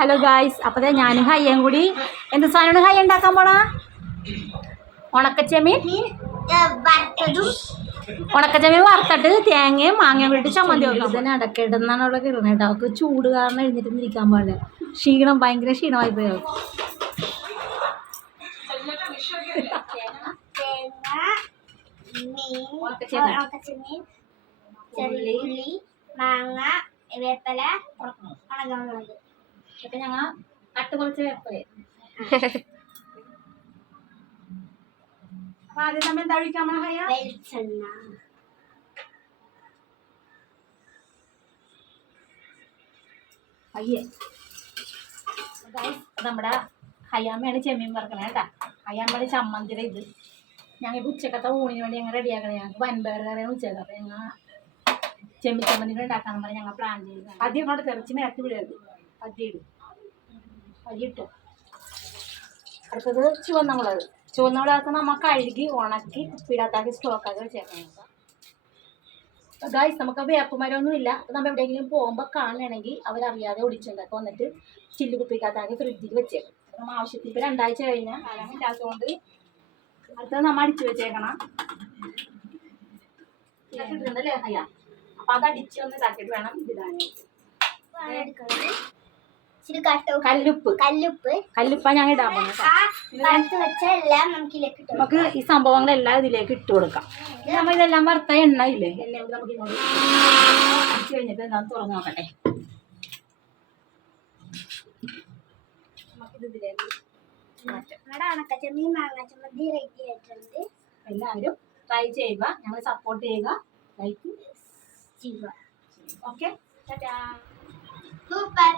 Hello guys, അപ്പോൾ ഞാനും ഹയ്യയും കൂടി എന്ത് സാധനമാണ് ഹയ്യ ഉണ്ടാക്കാൻ പോണ? ഉണക്കച്ചെമ്മീൻ വറുത്തിട്ട് തേങ്ങയും മാങ്ങയും കൂടി ചമ്മന്തി വെക്കും. ഇതിനെ അടക്കിടുന്നാണ് അവിടെ കിടന്നത് കേട്ടോ. അവൾക്ക് ചൂട് കാരണം എഴുന്നിട്ട് ഇരിക്കാൻ പാടില്ല. ഭയങ്കര ക്ഷീണമായി പോയി. മാങ്ങ, വേപ്പല, ഉണക്കമുളക്. ഇപ്പൊ ഞങ്ങൾ കട്ടുപൊളിച്ച വേപ്പല. ആദ്യം നമ്മൾ എന്താ ഒഴിക്കാൻ വെളിച്ചെണ്ണ. അയ്യേ നമ്മുടെ ഹയ്യാമ്മയാണ് ചെമ്മീൻ വറക്കണേ കേട്ടാ. ഹയ്യാമ്മയുടെ ചമ്മന്തിയുടെ ഇത് ഞങ്ങൾക്ക് ഉച്ചക്കത്തെ ഊണിന് വേണ്ടി ഞങ്ങൾ റെഡിയാക്കണേ. ഞങ്ങൾക്ക് വൻപയർ കറിയാണ് ഉച്ചക്ക്. അപ്പം ഞങ്ങൾ ചെമ്മീൻ ചമ്മന്തി ഉണ്ടാക്കാന്ന് പറഞ്ഞ് ഞങ്ങൾ പ്ലാൻ ചെയ്തു. ആദ്യം അങ്ങോട്ട് തെറിച്ച് നേരത്തെ വിടരുത്. പതിയിടും പതിയിട്ട് അടുത്തത് ചുവന്നമുളക് നമ്മൾ കഴുകി ഉണക്കി ഉപ്പിടാത്താക്കി സ്റ്റോക്കാക്കി വെച്ചേക്കണം. ഗായ്സ്, നമുക്ക് വേപ്പുമരമൊന്നും ഇല്ല. അപ്പോൾ നമ്മൾ എവിടെയെങ്കിലും പോകുമ്പോൾ കാണണമെങ്കിൽ അവരറിയാതെ ഒടിച്ചുണ്ടാക്കി വന്നിട്ട് ചില്ല് കുപ്പിക്കകത്താക്കി ഫ്രിഡ്ജിൽ വെച്ചേക്കും. നമ്മൾ ആവശ്യത്തിൽ ഇപ്പോൾ 2 ആഴ്ച കഴിഞ്ഞാൽ കാലം ഇല്ലാത്തതുകൊണ്ട് അടുത്തത് നമ്മൾ അടിച്ചു വെച്ചേക്കണം. ഇട്ടുണ്ടല്ലേ ഹയ്യ? അപ്പം അത് അടിച്ച് ഒന്ന് ഇതാക്കിയിട്ട് വേണം ഇതിടാനായിട്ട്. കല്ലുപ്പ ഞാൻ ഇടാൻ പോകുന്നത്. നമുക്ക് ഈ സംഭവങ്ങളെല്ലാം ഇതിലേക്ക് ഇട്ട് കൊടുക്കാം. നമ്മൾ ഇതെല്ലാം വറുത്ത എണ്ണ ഇല്ലേ, എണ്ണ നമുക്ക് ഇങ്ങോട്ട് അടിച്ചു കഴിഞ്ഞിട്ട് എന്താണെന്ന് തുറന്ന് നോക്കട്ടെ. നമുക്കിത് ഇതിലേക്ക് എല്ലാവരും ട്രൈ ചെയ്യുക, ഞങ്ങൾ സപ്പോർട്ട് ചെയ്യുക, ലൈക്ക് ചെയ്യുക. Okay, super.